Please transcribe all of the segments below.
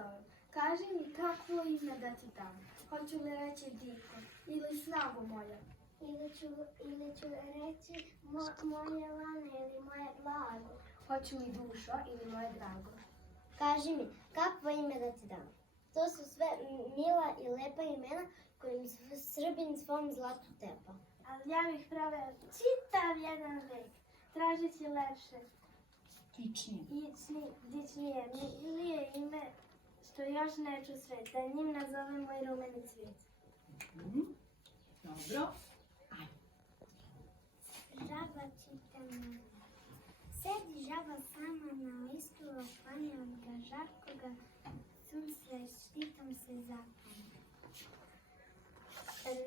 zovem. Kaži mi kakvo ime da ti dam. Hoću li reći Diko ili Snago moja? Ili ću reći moje lane ili moje blago. Hoću li Dušo ili moje drago? Kaži mi, kakvo ime da ti dam? To su sve mila i lepa imena kojim Srbin svom zlatu tepa. Ali ja bih pravila čitav jedan vek. Tražeći lepše, dičnije, milije ime što još ne ču svet. Da njim nazovem moj rumeni cvijet. Dobro. Žaba čita mene. Sedi žaba sama na listu, oklanja od ga žarkoga, sunce štitom se zapane.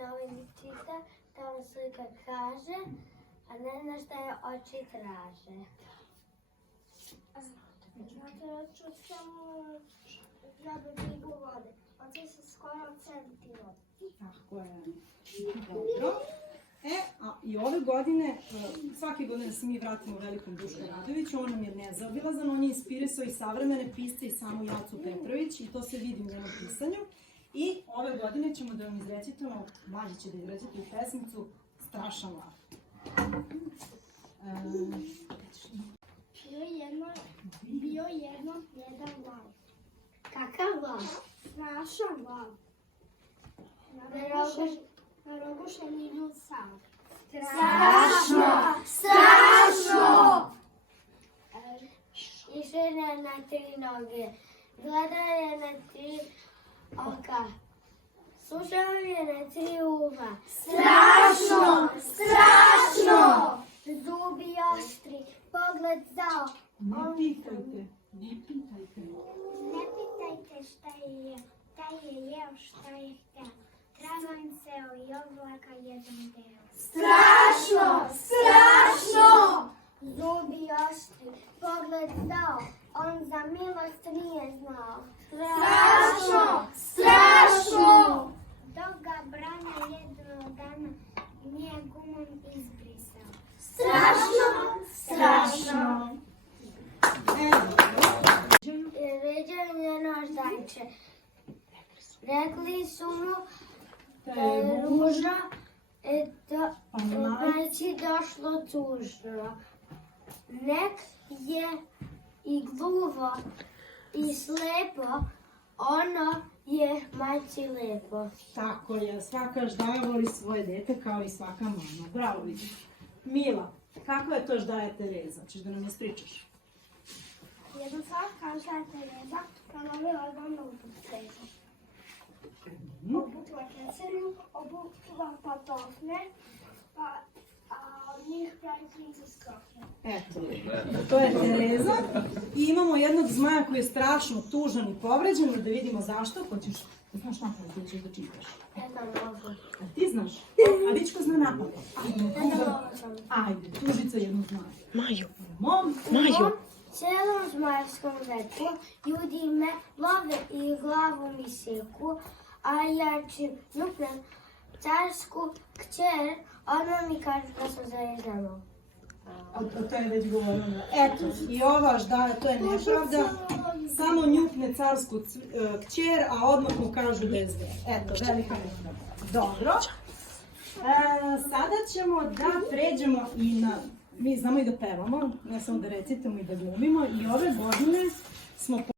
Novini čita, tamo slika kaže, a ne zna šta je oči traže. Znate, ja ću samo žabe brigu vode. On će se skoro odsediti vode. Tako je. Dobro. A i ove godine, svake godine se mi vratimo velikom Dušku Radoviću, on nam je nezaobilazan, on je inspirisao i savremene pisce i samu Jacu Petrović i to se vidi u njenom pisanju. I ove godine ćemo da vam izrecitamo, mlađi će da izrecituju pesmicu Strašan lav. Bio jedno jedan lav. Kakav lav? Strašan lav. Narogušeni ljud sav. Strašno! Strašno! Išao je na 3 noge, gledao je na 3 oka, slušao je na 3 uva. Strašno! Strašno! Zubi oštri, pogled zao. Ne pitajte, ne pitajte. Ne pitajte šta je jeo, taj je jeo šta je hteo. Travan seo i oblaka jedan deo. Strašno! Strašno! Zubi oštri, pogled zao, on za milost nije znao. Strašno! Strašno! Dok ga brana jednog dana nije gumom izbrisao. Strašno! Strašno! Ređao njeno ždanče. Rekli su mu da je ružno, znači došlo tužno. Nek je i gluvo i slepo, ono je majci lepo. Tako je, svaka ždaja voli svoje dete kao i svaka mama. Bravo, vidim. Mila, kako je to ždaja Tereza? Češ da nam ispričaš? Jednu stvar kaže Tereza, ponovila odmah u Tereza. Obukla keseriju, obukla patofne, a od njih pravi knjize strofe. Eto, to je Tereza. I imamo jednog zmaja koji je strašno tužan i povređen, da vidimo zašto. Hoćeš, znaš napamet ili ćeš da čitaš? Ne znam mogu. A ti znaš? A Vičko zna napamet. Ajde, tužica jednog zmaja. Maju. Maju. U celom zmajevskom veku ljudi me love i glavu mi seku, a ja čim nuknem carsku kćer, ona mi kaže da sam zaježdano. O to je već govorila. Eto, i ova ždaja, to je nepravda. Samo njukne carsku kćer, a odmah mu kažu da je zve. Eto, velika nepravda. Dobro. Sada ćemo da pređemo i na... Mi znamo i da pevamo, ne samo da recitamo i da glumimo. I ove godine smo